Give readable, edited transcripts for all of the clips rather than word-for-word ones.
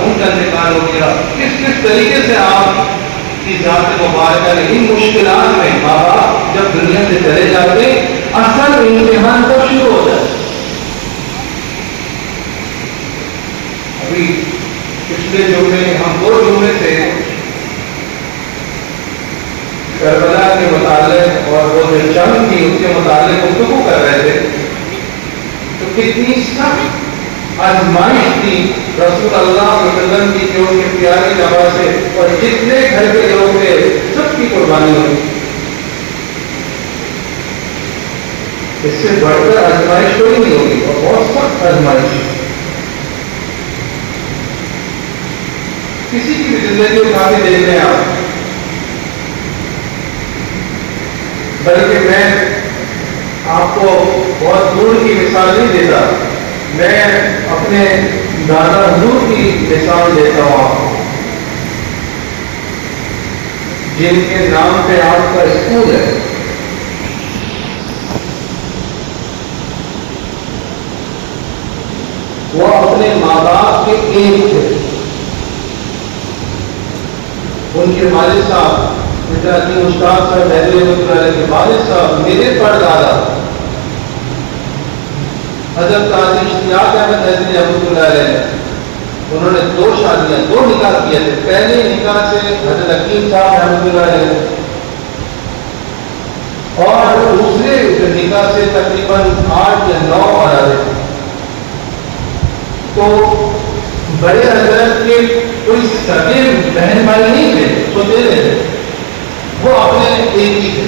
خون کا انتقال ہو گیا، کس طریقے سے آپ کی ذات مبارکہ نے ان مشکلات میں ماں باپ جب دنیا سے چلے جاتے اصل امتحان کب شروع ہوتا ہے؟ ابھی پچھلے جمعے ہم 2 جمعے سے کربلا کے متعلق اور وہ جو جنگ تھی اس کے متعلق گفتگو کر رہے تھے، تو کتنی سخت آزمائش تھی رسول اللہ صلی اللہ علیہ وسلم کی جو کہ پیاری جگہ سے اور جتنے گھر کے لوگ تھے سب کی قربانی ہوئی. اس سے بڑھ کر آزمائش کوئی نہیں ہوگی اور بہت سخت آزمائش. کسی کی بھی زندگی اٹھا کے دیکھ لیں آپ، بلکہ میں آپ کو بہت دور کی مثال نہیں دیتا، میں اپنے دادا حضور کی مثال دیتا ہوں آپ کو، جن کے نام پہ آپ کا اسکول ہے. وہ اپنے ماں باپ کے ایک تھے. ان کے والد صاحب استاد صاحب حیدر کے والد صاحب میرے پردادا حضرت قاضی اشتیاق احمد حیدری رحمۃ اللہ علیہ، انہوں نے 2 شادیاں 2 نکاح کیے تھے. پہلے نکاح سے حضرت حکیم صاحب رحمۃ اللہ علیہ اور دوسرے نکاح سے تقریباً 8 یا 9 اولادیں. تو بڑے حضرت کے کوئی سگے بہن بھائی نہیں تھے، سوتیلے تھے، وہ اپنے ایک ہی تھے.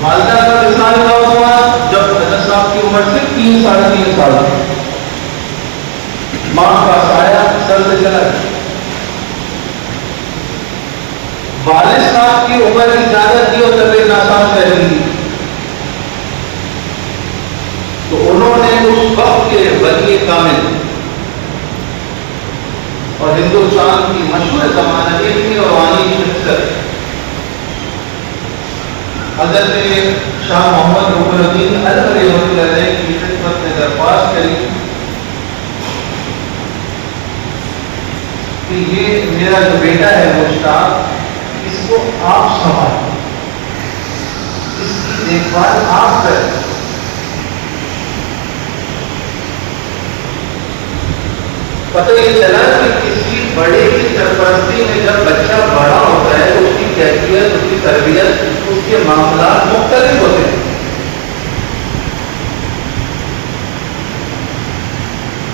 والدہ کا وصال کب ہوا؟ جب حضرت صاحب کی عمر سے 3 ساڑھے 3 سال تھی. ماں کا سایہ سر سے چلا گیا. والد صاحب کی عمر کی زیادہ تھی اور طبیعت ناساز رہ رہی تھی، تو انہوں نے اس وقت کے ولی کامل اور ہندوستان کی مشہور زمانہ علمی اور روحانی شخصیت حضرت شاہ محمد رکن الدین الوری رحمۃ اللہ علیہ کی خدمت میں درخواست کری کہ یہ میرا جو بیٹا ہے مشتاق، اس کو آپ سنبھالیں، اس کی دیکھ بھال آپ کریں. پتہ یہ چلا کہ کسی بڑے کی سرپرستی میں جب بچہ بڑا ہوتا ہے تو اس کی کیفیت، اس کی تربیت، اس کے معاملات مختلف ہوتے ہیں.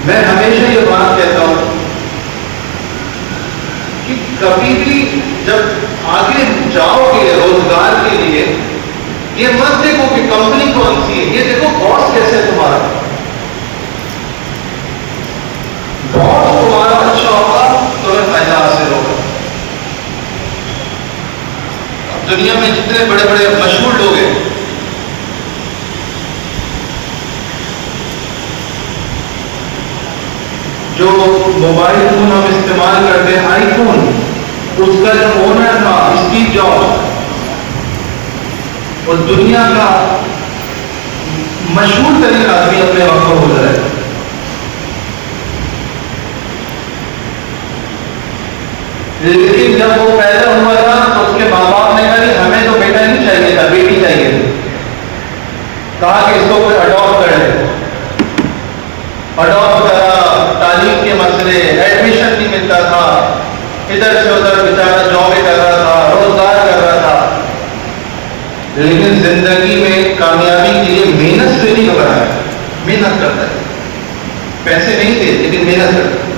میں ہمیشہ یہ بات کہتا ہوں کہ کبھی بھی جب آگے جاؤ گے روزگار کے لیے، یہ مت دیکھو کہ کمپنی کون سی ہے، یہ دیکھو باس کیسے ہے تمہارا. باس تمہارا اچھا ہوگا تمہیں فائدہ حاصل ہوگا. اب دنیا میں جتنے بڑے بڑے مشہور لوگ ہیں، جو موبائل فون ہم استعمال کرتے ہیں آئی فون، اس کا جو اونر تھا اسٹیو جابس، اور دنیا کا مشہور ترین آدمی اپنے وقت کو گزرا ہے. لیکن جب وہ پیدا ہوا تھا تو اس کے ماں باپ نے کہا کہ ہمیں تو بیٹا نہیں چاہیے تھا، بیٹی چاہیے تھی. کہا کہ اس کو کوئی اڈاپٹ کر لے. اڈاپٹ کرا، تعلیم کے مسئلے، ایڈمیشن نہیں ملتا تھا، ادھر سے ادھر بیچارہ جابیں کر رہا تھا، روزگار کر رہا تھا. لیکن زندگی میں کامیابی کے لیے محنت سے نہیں گھبرایا. محنت کرتا ہے، پیسے نہیں تھے لیکن محنت کرتا ہے.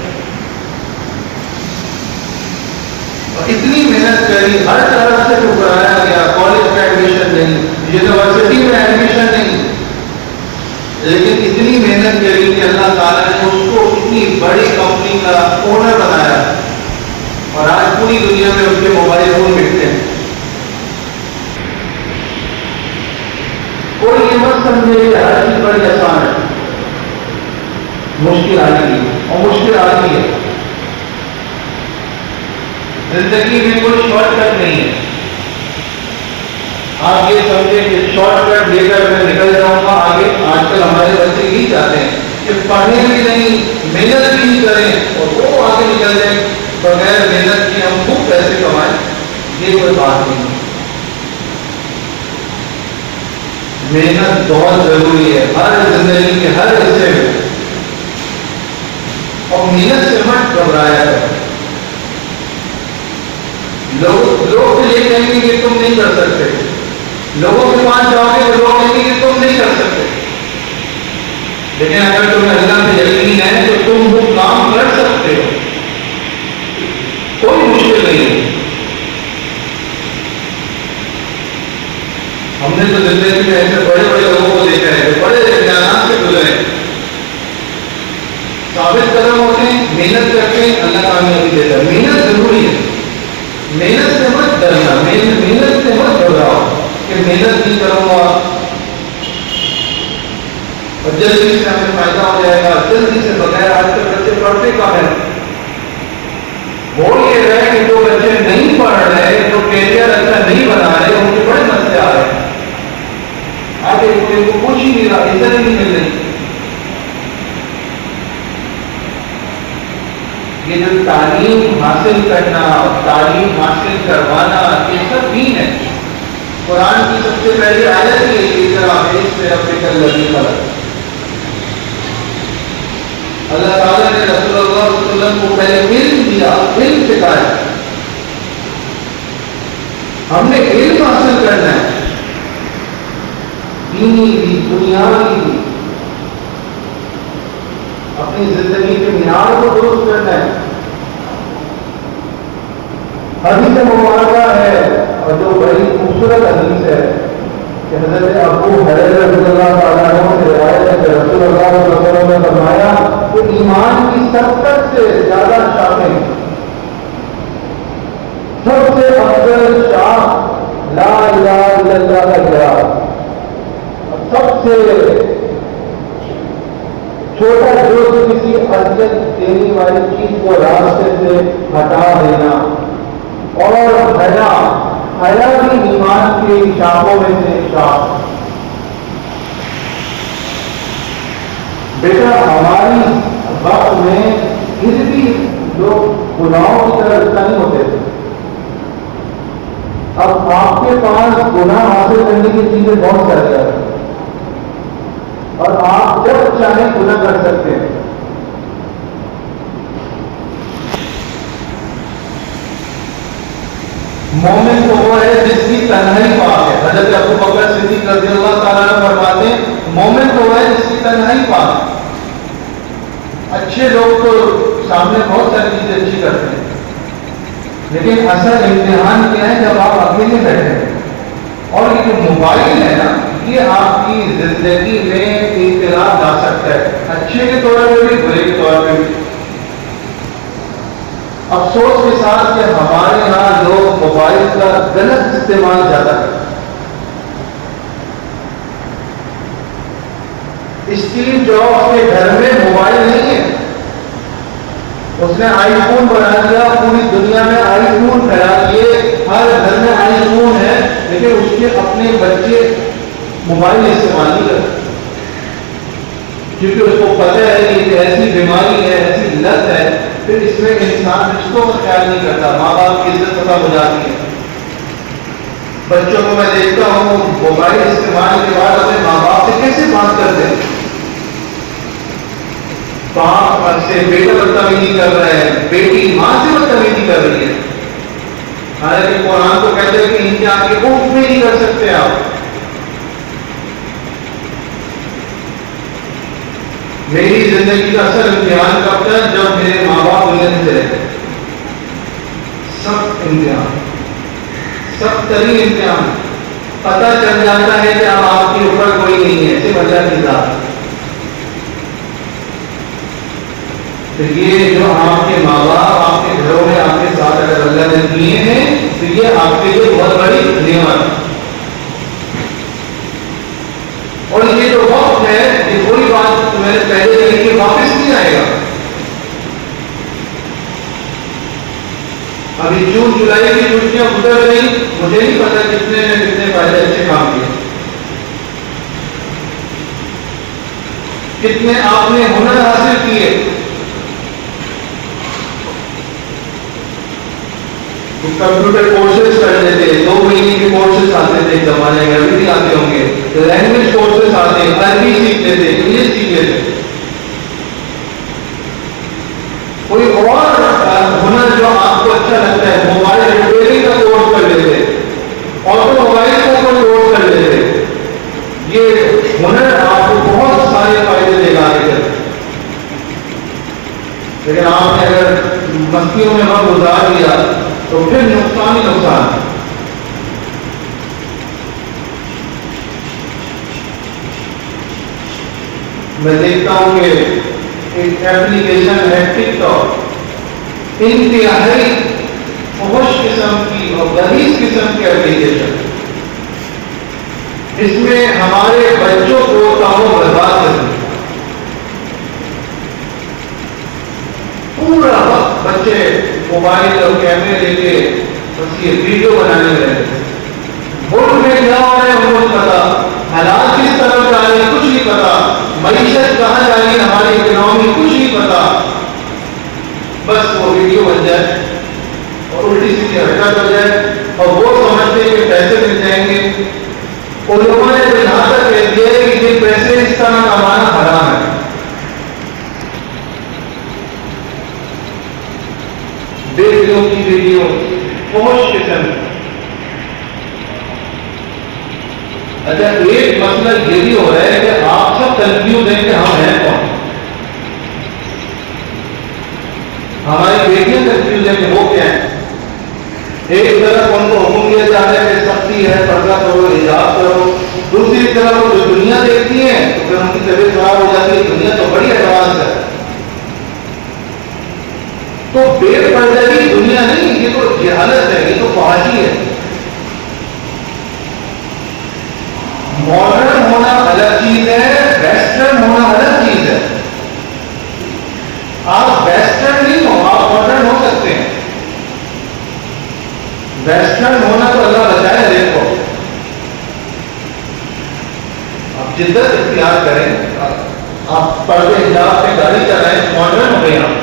اتنی محنت کری، ہر طرح سے ٹھکرایا گیا، کالج میں ایڈمیشن نہیں، یونیورسٹی میں ایڈمیشن نہیں، لیکن اتنی محنت کری کہ اللہ تعالیٰ نے اس کو اتنی بڑی کمپنی کا اونر بنایا اور آج پوری دنیا میں اس کے موبائل فون بکتے ہیں. کوئی یہ مت سمجھے کہ ہر چیز بڑی آسان ہے، مشکل آنے کی اور مشکل آتی ہے. زندگی میں کوئی شارٹ کٹ نہیں ہے. آپ یہ سمجھیں کہ شارٹ کٹ لے کر میں نکل جاؤں گا آگے. آج کل ہمارے بچے یہی چاہتے ہیں کہ کہ پڑھیں بھی نہیں، محنت بھی نہیں کریں اور وہ آگے نکل جائیں بغیر محنت کی ہم خوب پیسے کمائیں، یہ کوئی بات نہیں ہے۔ محنت بہت ضروری ہے ہر زندگی کے ہر حصے میں، اور محنت سے مت گھبرایا کرو۔ لوگ یہ کہیں گے کہ تم نہیں کر سکتے، لوگوں کے پاس جاؤ گے تو لوگ کہیں گے کہ تم نہیں کر سکتے، لیکن اگر تمہیں اللہ پہ یقین ہے تو تم وہ کام کر سکتے ہو، کوئی مشکل نہیں ہے۔ ہم نے تو زندگی میں ایسے بڑے بڑے لوگوں کو دیکھا ہے جو بڑے امتحانات سے گزرے، ثابت قدم ہوتے ہیں، محنت کرتے ہیں، اللہ کامیابی دیتا ہے۔ محنت ضروری ہے، محنت سے مت ڈرنا، محنت سے مت گھبراؤ کہ محنت نہیں کروں گا اور جلدی سے ہمیں فائدہ ہو جائے گا، جلدی سے بغیر آج کے بچے پڑھتے کہاں ہیں۔ وہ یہ ہے کہ جو بچے نہیں پڑھ رہے، جو کیریئر اچھا نہیں بنا رہے، ان کے بڑے مسئلے آ رہے ہیں، آگے ان کو کچھ ہی نہیں رہا، عزت نہیں مل رہی۔ یہ جو تعلیم حاصل کرنا، تعلیم حاصل کروانا، یہ سب دین ہے۔ قرآن کی سب سے پہلی آیت یہ ہے کہ اللہ تعالیٰ نے رسول اللہ صلی اللہ علیہ وسلم کو پہلے علم دیا، علم سکھایا۔ ہم نے علم حاصل کرنا ہے، دینی بھی دنیاوی بھی، اپنی زندگی کے معیار کو درست کرنا ہے۔ حدیث مبارکہ ہے اور جو بڑی خوبصورت حدیث ہے کہ حضرت ابو ہریرہ رضی اللہ تعالیٰ عنہ سے روایت ہے کہ رسول اللہ صلی اللہ علیہ وسلم نے فرمایا کہ ایمان کی 70 سے زیادہ شاخیں، سب سے افضل شاخ لا الہ الا اللہ کا اقرار، سب سے چھوٹا جو کسی اذیت دینے والی چیز کو راستے سے ہٹا دینا، اور حیا بھی ایمان کی شاخوں میں سے شاخ۔ بیٹا ہماری وقت میں پھر بھی لوگ گناہوں کی طرح رشتہ نہیں ہوتے تھے، اب آپ کے پاس گناہ حاصل کرنے کی چیزیں بہت ساری آ رہی ہیں اور آپ جب چاہیں گناہ کر سکتے ہیں۔ مومن تو وہ ہے جس کی تنہائی پاک ہے۔ حضرت ابو بکر صدیق رضی اللہ تعالیٰ عنہ فرماتے ہیں مومن تو وہ ہے جس کی تنہائی پاک ہے۔ اچھے لوگ تو سامنے بہت ساری چیزیں اچھی کرتے ہیں، لیکن اصل امتحان کیا ہے جب آپ اکیلے بیٹھے ہیں۔ اور یہ جو موبائل ہے نا، یہ آپ کی زندگی میں انقلاب لا سکتا ہے، اچھے کے طور پہ بھی برے کے طور پہ بھی۔ افسوس کے ساتھ کہ ہمارے یہاں لوگ موبائل کا غلط استعمال زیادہ کرتے ہیں۔ اسٹیو جابس کے گھر میں موبائل نہیں ہے، اس نے آئی فون بنا دیا، پوری دنیا میں آئی فون پھیلا دیے، ہر گھر میں آئی فون ہے، لیکن اس کے اپنے بچے موبائل استعمال نہیں کرتے، کیونکہ اس کو پتہ ہے کہ ایسی بیماری ہے، ایسی لت ہے، پھر اس میں انسان رشتوں کا خیال نہیں کرتا، ماں باپ کی عزت ختم ہو جاتی ہے۔ بچوں کو میں دیکھتا ہوں موبائل استعمال کے بعد اپنے ماں باپ سے کیسے بات کرتے ہیں، باپ سے بیٹا بدتمیزی کر رہا ہے، بیٹی ماں سے بدتمیزی کر رہی ہے، حالانکہ قرآن تو کہتے ہیں کہ ان کے آگے اف بھی نہیں کر سکتے آپ۔ میری زندگی کا اصل امتحان کب تھا؟ جب میرے ماں باپ دنیا سے چلے گئے۔ سخت امتحان، سخت ترین امتحان، پتہ چل جاتا ہے کہ اب آپ کے اوپر کوئی نہیں ہے، صرف اللہ کی ذات۔ تو یہ جو آپ کے ماں باپ آپ کے گھروں میں آپ کے ساتھ اگر اللہ نے دیے ہیں تو یہ آپ کے لیے بہت بڑی نعمت ہے، اور یہ جو وقت ہے یہ کوئی بات میں نے پہلے کہی کہ واپس نہیں آئے گا۔ ابھی جون جولائی کی چھٹیاں گزر گئی، مجھے نہیں پتا کتنے نے کتنے پہلے اچھے کام کیے، کتنے آپ نے ہنر حاصل کیے. کمپیوٹر کورسز کر لیتے, 2 مہینے کے کورسز آتے تھے زمانے میں, ابھی بھی آتے ہوں گے. لینگویج کورسز آتے, عربی سیکھتے تھے, انگلش سیکھتے تھے. کوئی اور ہنر جو آپ کو اچھا لگتا ہے, موبائل ریپیئرنگ کا کورس کر لیتے, آٹو موبائل کا کوئی کورس کر لیتے. یہ ہنر آپ کو بہت سارے فائدے دے گا آگے. لیکن آپ نے اگر مستیوں میں وقت گزار دیا تو پھر نقصان ہی نقصان. میں دیکھتا ہوں کہ ایک ایپلیکیشن ہے ٹک ٹاک, انتہائی فحش قسم کی اور غلیظ قسم کی ایپلیکیشن. اس میں ہمارے بچوں کو کاموں برباد کرتے ہیں. پورا وقت بچے موبائل اور کیمرے لے کے بس یہ ویڈیو بنانے میں رہتے ہیں. ملک میں کیا ہو رہا ہے ہم کو نہیں پتا, حالات کس طرح جا رہے ہیں کچھ نہیں پتا, معیشت کہاں جا رہی ہے ہماری اکنامی کچھ نہیں پتا. بس وہ ویڈیو بن جائے اور الٹی سیدھی حرکت ہو جائے اور وہ سمجھتے ہیں کہ پیسے مل جائیں گے. ان لوگوں نے تو یہاں تک کہہ دیا ہے کہ یہ پیسے اس طرح کمانا حرام ہے. بیٹیوں کی ویڈیو فحش قسم. اچھا ایک مسئلہ یہ بھی ہو رہا ہے کہ آپ سب کنفیوز ہیں کہ ہم ہیں کون. ہماری بیٹیاں کنفیوز ہیں کہ وہ کیا ہیں. ایک طرف ان کو حکم دیا جا رہا ہے کہ سختی ہے, پردہ کرو, حجاب کرو. دوسری طرف وہ جو دنیا دیکھتی ہے تو پھر ان کی طبیعت خراب ہو جاتی ہے. دنیا تو بڑی ایڈوانس ہے. تو بے پردگی دنیا نہیں, یہ تو جہالت ہے, یہ تو فحاشی ہے. ماڈرن ہونا الگ چیز ہے, ویسٹرن ہونا الگ چیز ہے. آپ ویسٹرن نہیں ہو, آپ ماڈرن ہو سکتے ہیں. ویسٹرن ہونا تو اللہ بچائے. دیکھو آپ جدت اختیار کریں, آپ پردے حجاب پہ گاڑی چلائیں, ماڈرن ہو گئے آپ,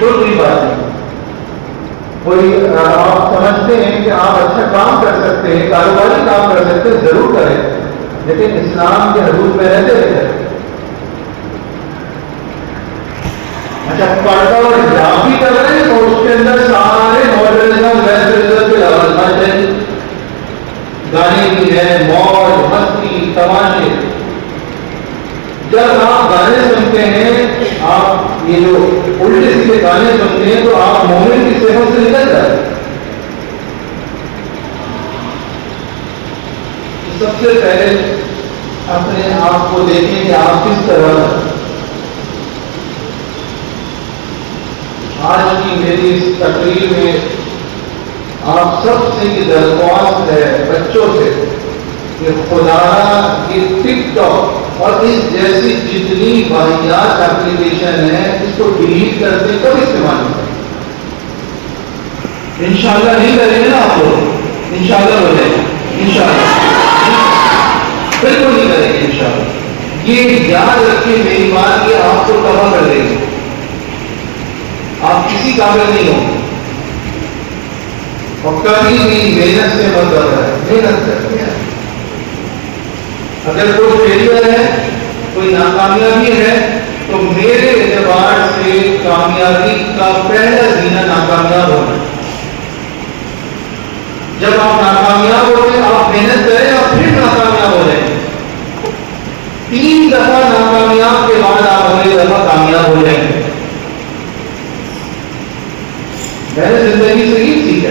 کوئی بری بات نہیں. کوئی آپ سمجھتے ہیں کہ آپ اچھا کام کر سکتے ہیں, کاروباری کام کر سکتے ہیں, ضرور کریں, لیکن اسلام کے حدود میں رہتے رہتے. اچھا پردہ اور حجاب بھی کر رہے ہیں تو اس کے اندر سارے ماڈرنزم ویسٹرنزم کے لوازمات ہیں, گانے بھی ہے, موج مستی تماشے. جب آپ گانے سنتے ہیں, آپ یہ جو الٹے سیدھے گانے سنتے ہیں تو آپ مومن کی صحبت سے نکل جاتے ہیں. سب سے پہلے اپنے آپ کو دیکھیں کہ آپ کس طرح. آج کی میری اس تقریر میں آپ سب سے یہ درخواست ہے بچوں سے کہ خدا یہ ٹک ٹاک اور اس جیسی جتنی واحیات ایپلیکیشن ہے اس کو ڈیلیٹ کرتے کب استعمال کریں. انشاءاللہ نہیں کریں گے نا آپ لوگ, انشاءاللہ ہو جائے گا, انشاءاللہ بالکل نہیں کریں گے انشاءاللہ. یہ یاد رکھیں میری بات, یہ آپ کو تباہ کر دے گی. آپ کسی قابل نہیں ہوں اور کبھی بھی محنت سے مت کر رہا ہے. محنت کرتے ہیں. اگر کوئی فیلئر ہے, کوئی ناکامیابی ہے, تو میرے اعتبار سے کامیابی کا پہلا زینہ ناکامیاب ہونا. جب آپ ناکامیاب ہوتے ہیں, آپ محنت کریں اور پھر ناکامیاب ہو جائیں. 3 دفعہ ناکامیاب کے بعد آپ اگلی دفعہ کامیاب ہو جائیں گے. میں نے زندگی سے یہ سیکھا.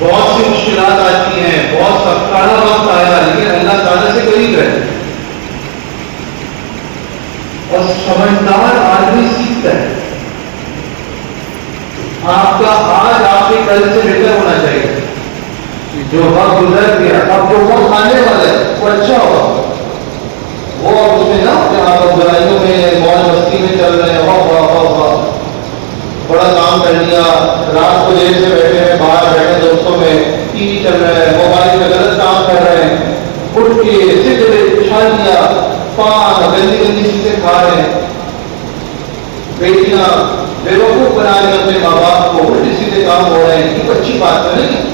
بہت سی مشکلات آتی ہیں, بہت سختانہ وقت آیا, لیکن اللہ تعالیٰ سے قریب رہے. اور سمجھدار آدمی سیکھتا ہے. آپ کا آج آپ کے کل سے بہتر ہونا چاہیے. جو وقت گزر گیا, اب جو وقت آنے والا ہے وہ اچھا ہوگا. وہ اب اس میں نا کہ آپ برائیوں میں موج مستی میں چل رہے ہیں, بڑا کام کر لیا, رات کو دیر سے بیٹھے ہیں, باہر بیٹھے دوستوں میں, ٹی وی چل رہا ہے, موبائل پہ غلط کام کر رہے ہیں, اٹھ کے سگریٹ گندی گندی چیزیں کھا رہے ہیں، بیٹیاں بیوقوف بنا رہی ہیں اپنے ماں باپ کو، الٹے سیدھے کام ہو رہے ہیں، یہ اچھی بات تو نہیں ہے۔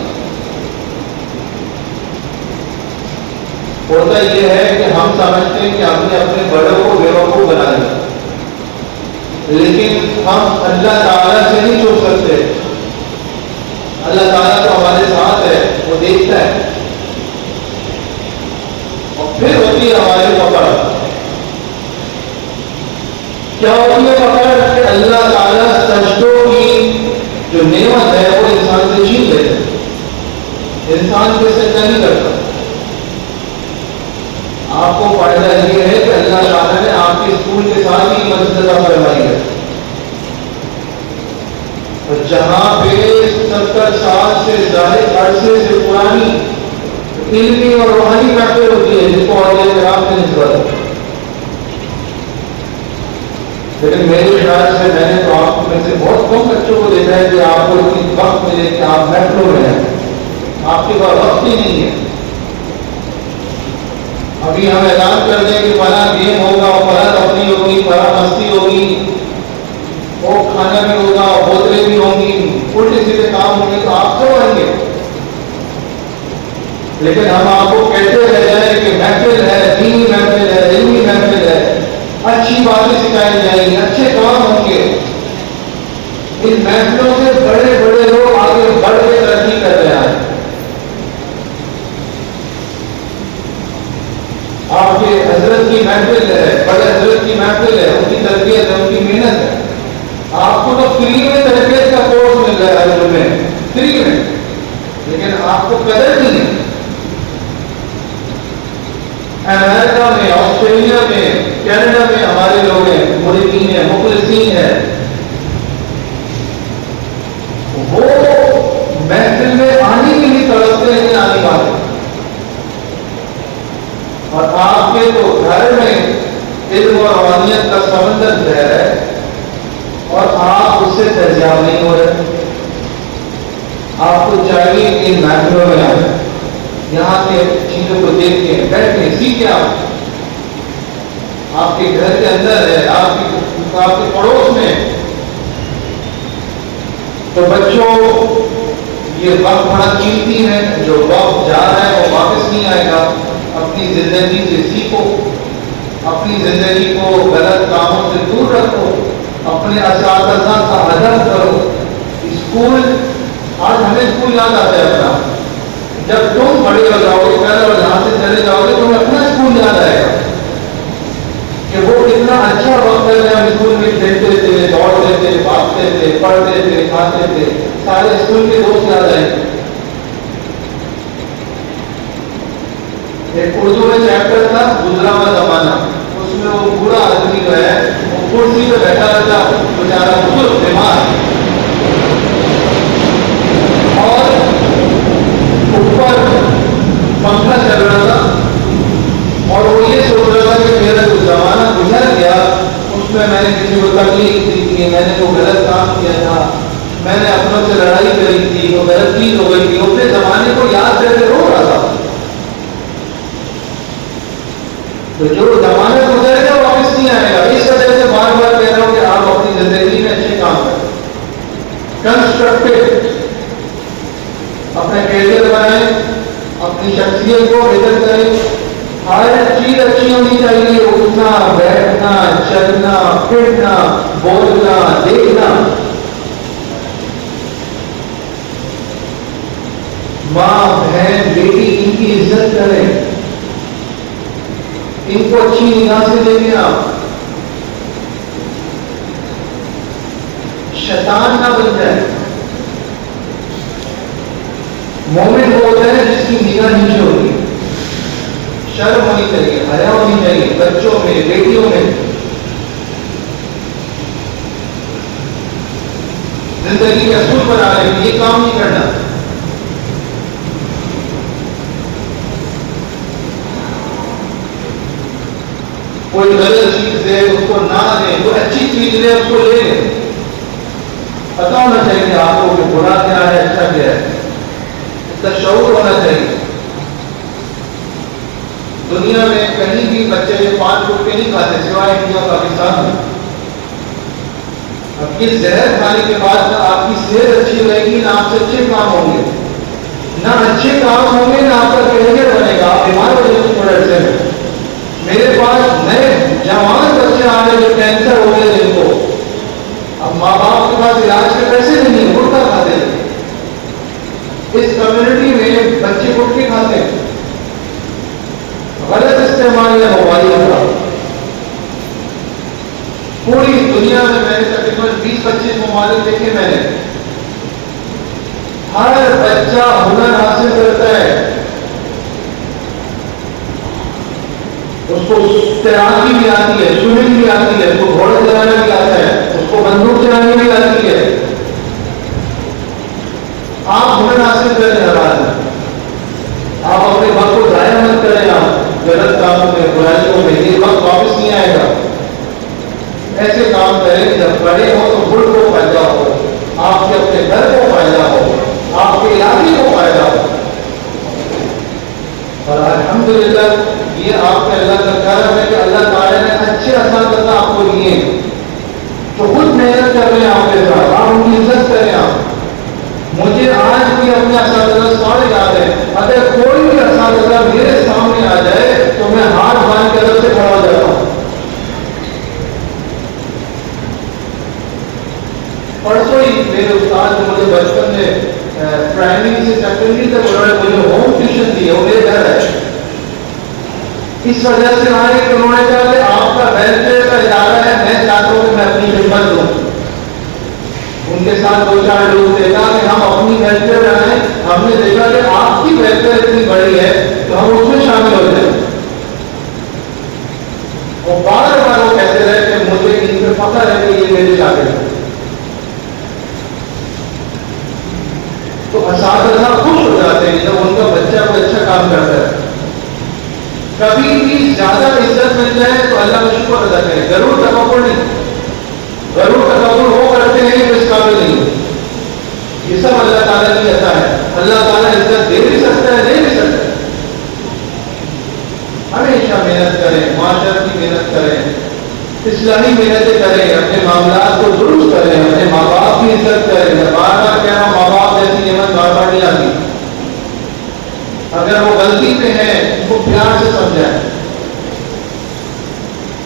ہوتا یہ ہے کہ ہم سمجھتے ہیں کہ ہم نے اپنے بڑوں کو بیوقوف بنا دیا، لیکن ہم اللہ تعالیٰ سے نہیں چھوڑ سکتے۔ اللہ تعالیٰ تو ہمارے ساتھ ہے، وہ دیکھتا ہے، اور پھر ہوتی ہے ہماری پکڑ۔ کیا ہوتی ہے پکڑ؟ کہ اللہ تعالیٰ سجدوں کی جو نعمت ہے وہ انسان سے چھین لیتے ہیں، انسان سے سجدہ نہیں کرتا۔ آپ کو فائدہ یہ ہے کہ اللہ تعالیٰ نے آپ کے اسکول کے ساتھ ہی مسجد عطا فرمائی ہے، اور جہاں پہ 70 سال سے زائد عرصے سے پرانی علمی اور روحانی محفل ہوتی ہے جس کو اولیاء کرام سے نسبت ہے۔ لیکن میرے خیال سے میں نے تو آپ میں سے بہت کم بچوں کو دیکھا ہے کہ آپ کو اتنی وقت ملے کہ آپ محفلوں میں ہیں، آپ کے پاس وقت ہی نہیں ہے۔ ابھی ہم اعلان کر دیں کہ فلاں گیم ہوگا، فلاں تفریح ہوگی، فلاں مستی ہوگی، وہ کھانا بھی ہوگا، بوتلیں بھی ہوں گی، الٹے سیدھے کام ہوں گے، تو آپ کب آئیں گے؟ لیکن ہم آپ کو کہتے رہ جائیں کہ محفل ہے، دینی محفل ہے، علمی محفل ہے، اچھی باتیں سکھائی جائیں گی، اچھے کام ہوں گے۔ ان محفلوں سے بڑے بڑے لوگ آگے بڑھ کے ترقی کر رہے ہیں۔ آپ کے حضرت کی محفل ہے، بڑے حضرت کی محفل ہے، ان کی تربیت ہے، ان کی محنت ہے، آپ کو تو فری میں تربیت کا کورس مل رہا ہے حضرت میں، فری میں، لیکن آپ کو قدر نہیں ہے۔ امریکہ میں، آسٹریلیا میں، کینیڈا میں ہمارے لوگ ہیں، مریدین ہیں، مخلصین ہیں، وہ محفل میں آنے کے لیے تڑپتے ہیں کہ آنے والے، اور آپ کے تو گھر میں علم اور روحانیت کا سمندر ہے اور آپ اس سے دریافت نہیں ہو رہے۔ آپ کو چاہیے کہ ان محفلوں میں آئیں، یہاں کے چیزوں کو دیکھ کے بیٹھ کے سیکھیں۔ آپ کے گھر کے اندر ہے، آپ کے پڑوس میں، تو بچوں یہ وقت بڑا قیمتی ہے، جو وقت جا رہا ہے وہ واپس نہیں آئے گا۔ اپنی زندگی سے سیکھو، اپنی زندگی کو غلط کاموں سے دور رکھو، اپنے اساتذہ کا ادب کرو۔ اسکول، آج ہمیں اسکول یاد آتا ہے اپنا، جب تم بڑے ہو جاؤ گے کل اور یہاں سے چلے جاؤ گے تمہیں اپنا اسکول یاد آئے گا کہ وہ کتنا اچھا وقت ہے، ہم اسکول میں کھیلتے تھے، دوڑتے تھے، بھاگتے تھے، پڑھتے تھے، کھاتے تھے، سارے اسکول کے دوست یاد آئے۔ ایک اردو میں چیپٹر تھا گزرا ہوا زمانہ، اس میں وہ بوڑھا آدمی جو ہے وہ کرسی پہ بیٹھا رہتا، بیچارہ بزرگ بیمار، اور اوپر پنکھا چل رہا تھا، اور وہ یہ سوچ رہا تھا کہ میرا جو زمانہ گزر گیا اس میں میں نے کسی کو تکلیف دی تھی، میں نے کوئی غلط کام کیا تھا، میں نے اپنوں سے لڑائی کری تھی، وہ غلط چیز ہو گئی تھی، اپنے زمانے کو یاد کر کے رو رہا تھا۔ تو جو زمانہ گزر گیا واپس نہیں آئے گا، اس وجہ سے بار بار کہہ رہا ہوں کہ آپ اپنی زندگی میں اچھے کام کریں، کنسٹرکٹیو، اپنے کیریئر بنائیں، اپنی شخصیت کو بہتر کریں، ہر چیز اچھی ہونی چاہیے، اٹھنا، بیٹھنا، چلنا، پھرنا، بولنا، دیکھنا۔ ماں، بہن، بیٹی، ان کی عزت کریں، ان کو اچھی نگاہ سے دیکھیں، آپ شیطان نہ بن جائے۔ مومن وہ ہوتا ہے جس کی نگاہ نیچے ہوتی ہے، شرم ہونی چاہیے، حیا ہونی چاہیے، بچوں میں، بیٹیوں میں، زندگی کے اصول پر آ رہے ہیں، یہ کام نہیں کرنا۔ کوئی غلط چیز دے اس کو نہ دے، کوئی اچھی چیز دے اس کو لے لے، پتا ہونا چاہیے آپ کو کہ برا کیا ہے، اچھا کیا ہے، اس کا شعور ہونا چاہیے۔ دنیا میں کہیں بھی بچے سے 5 گٹکے نہیں کھاتے سوائے انڈیا پاکستان میں. اب یہ زہر کھانے کے بعد نہ آپ کی صحت اچھی رہے گی، نہ آپ سے اچھے کام ہوں گے، نہ اچھے کام ہوں گے، نہ آپ کا کیریئر بنے گا. آپ بیمار ہو جائیں گے تھوڑے عرصے میں. میرے پاس نئے جوان بچے آ رہے جو کینسر ہو گئے جن کو اب ماں باپ کے پاس علاج کے پیسے نہیں، گٹکا کھاتے ہیں. اس کمیونٹی میں بچے گٹکے کھاتے ہیں. غلط استعمال ہے موبائل کا. پوری دنیا میں میں نے تقریباً 20-25 ممالک دیکھے. میں نے ہر بچہ ہنر حاصل کرتا ہے. اس کو تیراکی بھی آتی ہے، سوئمنگ بھی آتی ہے، اس کو گھوڑا چلانا بھی آتا ہے، اس کو بندوق چلانے بھی آتی ہے. آپ ہنر حاصل کریں ہر حال میں. آپ اپنے وقت کو ضائع مت کریں. آپ غلط کاموں میں، برائیوں میں، یہ وقت واپس نہیں آئے گا. ایسے کام کریں جب بڑے ہو تو ملک کو فائدہ ہو، آپ کے اپنے گھر کو فائدہ ہو، آپ کے علاقے کو فائدہ ہو. اور الحمدللہ یہ آپ کے اللہ کا کرم ہے کہ اللہ تعالیٰ نے اچھے اساتذہ آپ کو دیے تو خود محنت کر رہے ہیں آپ کے ساتھ. آپ ان کی عزت کریں. آپ مجھے آج بھی اپنے اساتذہ سارے یاد ہیں. اگر کوئی بھی اساتذہ میرے سامنے آ جائے تو میں ہاتھ باندھ کر سے کھڑا ہو جاتا ہوں. پرسوں ہی میرے استاد جو مجھے بچپن میں پرائمری سے سیکنڈری تک انہوں نے مجھے ہوم ٹیوشن دی ہے، وہ میرے گھر ہے. اس وجہ سے آئے کہ انہوں نے کہا کہ آپ کا ویلفیئر کا ادارہ ہے، میں چاہتا ہوں کہ میں اپنی خدمت دوں. ان کے ساتھ 2-4 لوگ دیکھا کہ ہم اپنی ویلفیئر بنائیں. ہم نے دیکھا کہ آپ کی ویلفیئر اتنی بڑی ہے تو ہم اس میں شامل ہو جائیں. وہ بار بار وہ کہتے رہے کہ مجھے ان پہ فخر ہے کہ یہ میرے شاگرد ہیں. تو اساتذہ خوش ہو جاتے ہیں جب ان کا بچہ کوئی اچھا کام کرتا ہے. کبھی بھی زیادہ عزت مل جائے تو اللہ کا شکر ادا کریں. ضرور تکبر نہیں، ضرور تکبر وہ کرتے ہیں جو اس قابل نہیں. یہ سب اللہ تعالیٰ کی عطا ہے. اللہ تعالیٰ عزت دے بھی سکتا ہے، دے بھی سکتا ہے. ہمیشہ محنت کریں، معاشرت کی محنت کریں، اصلاحی محنتیں کریں، اپنے معاملات کو درست کریں، اپنے ماں باپ کی عزت کریں. میں بار بار کہہ رہا ہوں ماں باپ جیسی نعمت بار بار نہیں آتی. اگر وہ غلطی پہ ہیں اس کو پیار سے سمجھائیں،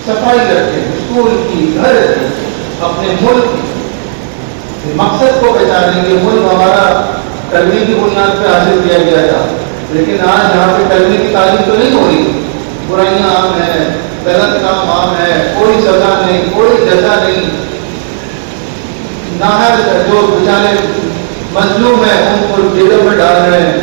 صفائی رکھیں، اسکول کی، گھر کی، اپنے ملک کی. مقصد کو پہچانیں گے. ملک ہمارا کلمے کی بنیاد پہ حاصل کیا گیا تھا، لیکن آج یہاں پہ کلمے کی تعلیم تو نہیں ہو رہی. برائیاں عام ہیں، غلط کام عام ہے، کوئی سزا نہیں، کوئی جزا نہیں. ناہر جو بیچارے مظلوم ہیں ان کو جیلوں میں ڈال رہے ہیں.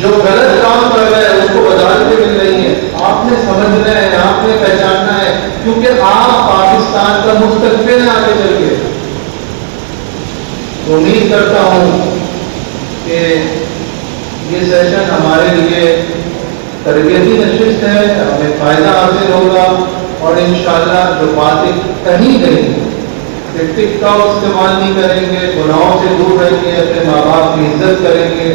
جو غلط کام کر رہے ہیں ان کو عدالتیں مل رہی ہیں. آپ نے سمجھنا ہے، آپ نے پہچاننا ہے، کیونکہ آپ پاکستان کا مستقبل ہیں آگے چل کے. امید کرتا ہوں کہ یہ سیشن ہمارے لیے تربیتی نشست ہے، ہمیں فائدہ حاصل ہوگا. اور انشاءاللہ جو باتیں کہیں گئی کہ ٹک ٹاک استعمال نہیں کریں گے، گناہوں سے دور رہیں گے، اپنے ماں باپ کی عزت کریں گے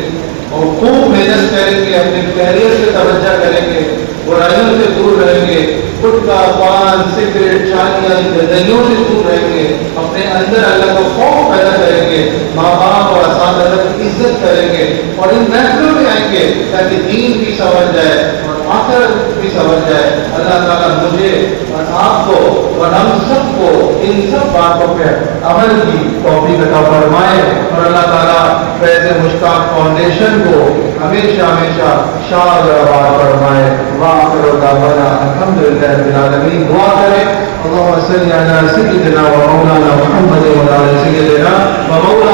اور خوب محنت کریں گے، اپنے کیریئر سے توجہ کریں گے، برائیوں سے دور رہیں گے، گٹکا، پان، سگریٹ، چالیاں، گندگیوں سے دور رہیں گے، اپنے اندر اللہ کو خوف پیدا کریں گے، ماں باپ اور اساتذہ کی عزت کریں گے اور ان محفلوں میں آئیں گے تاکہ دین بھی سمجھ جائے اور آخرت بھی سمجھ جائے. اللہ تعالیٰ مجھے اور آپ کو اور ہم سب کو ان سب باتوں پہ عمل کی توفیق عطا فرمائے. اور اللہ تعالیٰ فیض مشتاق فاؤنڈیشن کو ہمیشہ ہمیشہ شاد و آباد فرمائے. وآخر دعوانا الحمدللہ رب العالمین. دعا کریں اللهم صل على سيدنا ومولانا محمد وعلى سيدنا ومولانا